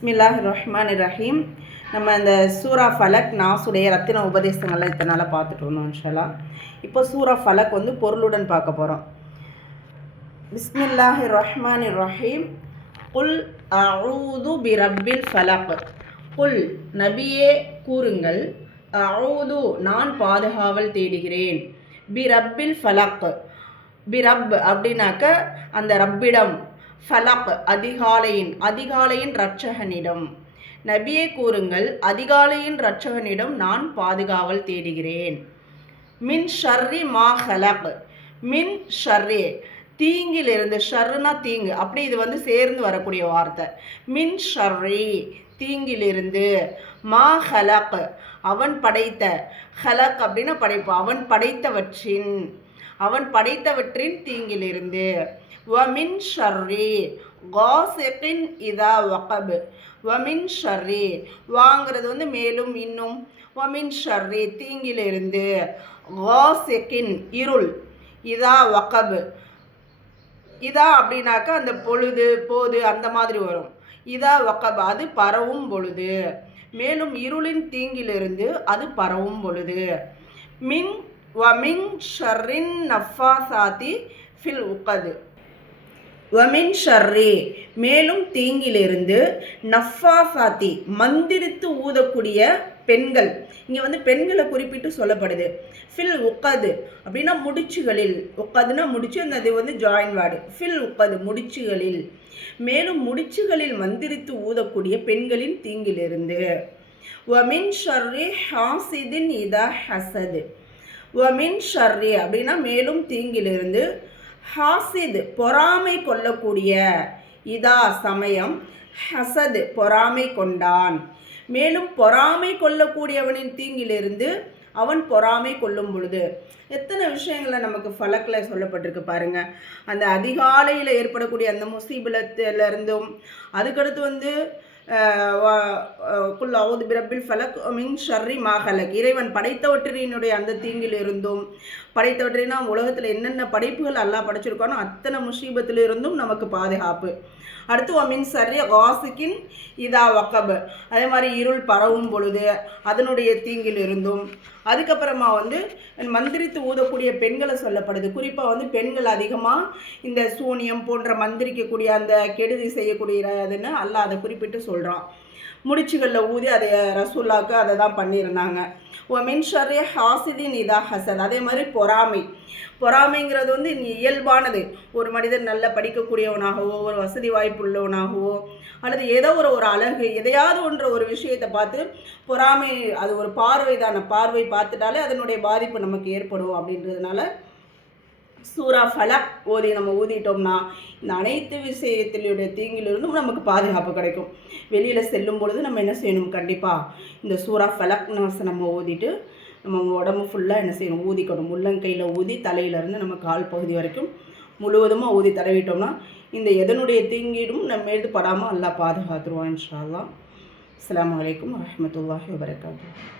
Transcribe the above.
பிஸ்மில்லாஹிர்ரஹ்மானிர்ரஹீம். நம்ம இந்த சூரா ஃபலக் நாசுடைய ரத்தின உபதேசங்கள்லாம் இத்தனை நாளாக பார்த்துட்டு இருந்தோம் இன்ஷால்லா. இப்போ சூரா ஃபலக் பொருளுடன் பார்க்க போகிறோம். பிஸ்மில்லாஹிர்ரஹ்மானிர்ரஹீம். குல் அஊது பிரப்பில் ஃபலக். குல் நபியே கூறுங்கள், அஊது நான் பாதுகாவல் தேடுகிறேன், பிரப்பில் ஃபலக். பிரப் அப்படின்னாக்க அந்த ரப்பிடம், ஃபலக் அதிகாலையின் இரட்சகனிடம். நபியே கூறுங்கள், அதிகாலையின் இரட்சகனிடம் நான் பாதுகாவல் தேடுகிறேன். மின் ஷர்ரி மா ஹலக். மின் ஷர்ரி தீங்கிலிருந்து, ஷர்னா தீங்கு, அப்படி இது சேர்ந்து வரக்கூடிய வார்த்தை. மின் ஷர்ரி தீங்கிலிருந்து, மா ஹலக் அவன் படைத்த, ஹலக் அப்படின்னா படைப்பு, அவன் படைத்தவற்றின் தீங்கிலிருந்து. வமின் ஷர்ரி காசிகின் இதா வகப். வமின் ஷர்ரி வாங்கிறது மேலும் இன்னும். வமின் ஷர்ரி தீங்கிலிருந்து, காசிகின் இருள், இதா வகப். இதா அப்படின்னாக்கா அந்த பொழுது போது அந்த மாதிரி வரும். இதா வகப் அது பரவும் பொழுது, மேலும் இருளின் தீங்கிலிருந்து அது பரவும் பொழுது. மின் வமின் ஷர்ரின் நஃபாசாதி ஃபில் உகத். வமின் ஷர்ரி மேலும் தீங்கிலிருந்து, நஃபாசாத்தி மந்திரித்து ஊதக்கூடிய பெண்கள். இங்கே பெண்களை குறிப்பிட்டு சொல்லப்படுது. ஃபில் உக்கது அப்படின்னா முடிச்சுகளில், உக்கதுன்னா முடிச்சு, அது ஜாயின் வேர்டு. ஃபில் உக்கது முடிச்சுகளில், மேலும் முடிச்சுகளில் மந்திரித்து ஊதக்கூடிய பெண்களின் தீங்கிலிருந்து. வமின் ஷர்ரி ஹாசிதின் இதா ஹசது. வமின் ஷர்ரி அப்படின்னா மேலும் தீங்கிலிருந்து, ஹாசித் பொறாமை கொள்ளக்கூடிய, இதா சமயம், ஹசத் பொறாமை கொண்டான், மேலும் பொறாமை கொள்ளக்கூடியவனின் தீங்கிலிருந்து அவன் பொறாமை கொள்ளும் பொழுது. எத்தனை விஷயங்களை நமக்கு ஃபலக்கில் சொல்லப்பட்டிருக்கு பாருங்க. அந்த அதிகாலையில் ஏற்படக்கூடிய அந்த முசீபத்திலிருந்தும், அதுக்கடுத்து குல் அஊது பிரப்பில் ஃபலக் மின் ஷர்ரி மா ஹலக் இறைவன் படைத்தவற்றினுடைய அந்த தீங்கிலிருந்தும், படைத்தவற்றினா உலகத்தில் என்னென்ன படைப்புகள் அல்லாஹ் படைச்சிருக்கானோ அத்தனை முசீபத்திலிருந்தும் நமக்கு பாதுகாப்பு. அடுத்து மின் ஷர்ரி காசிகின் இதா வகப் அதே மாதிரி இருள் பரவும் பொழுது அதனுடைய தீங்கிலிருந்தும். அதுக்கப்புறமா மந்திரித்து ஊதக்கூடிய பெண்களை சொல்லப்படுது. குறிப்பாக பெண்கள் அதிகமாக இந்த சூனியம் போன்ற மந்திரிக்கக்கூடிய அந்த கெடுதி செய்யக்கூடியதுன்னு அல்லாஹ் அதை குறிப்பிட்டு சொல்கிறான். முடிச்சுகளில் ஊதி அதை ரசூல்லாவுக்கு அதை தான் பண்ணியிருந்தாங்க. மின் ஷர்ரி ஹாசிதின் இதா ஹசத் அதே மாதிரி பொறாமைங்கிறது இயல்பானது. ஒரு மனிதன் நல்ல படிக்கக்கூடியவனாகவோ, ஒரு வசதி வாய்ப்பு உள்ளவனாகவோ, அல்லது ஏதோ ஒரு அழகு, எதையாவது ஒரு விஷயத்தை பார்த்து பொறாமை, அது ஒரு பார்வை பார்த்துட்டாலே அதனுடைய பாதிப்பு நமக்கு ஏற்படும். அப்படின்றதுனால சூரா ஃபலக் நம்ம ஊதிட்டோம்னா இந்த அனைத்து விஷயத்திலுடைய தீங்கிலிருந்தும் நமக்கு பாதுகாப்பு கிடைக்கும். வெளியில் செல்லும் பொழுது நம்ம என்ன செய்யணும், கண்டிப்பாக இந்த சூரா ஃபலக் நம்ம ஊதிட்டு நம்ம உடம்பு ஃபுல்லாக என்ன செய்யணும், ஊதிக்கணும். முள்ளங்கையில் ஊதி தலையிலேருந்து நம்ம கால் பகுதி வரைக்கும் முழுவதுமாக ஊதி தடவிட்டோம்னா இந்த எதனுடைய தீங்கிடும் நம்ம எழுது படாமல் அல்லாஹ் பாதுகாத்துருவான் இன்ஷா அல்லாஹ். அஸ்ஸலாமு அலைக்கும் வரஹ்மத்துல்லாஹி வபரகாத்துஹு.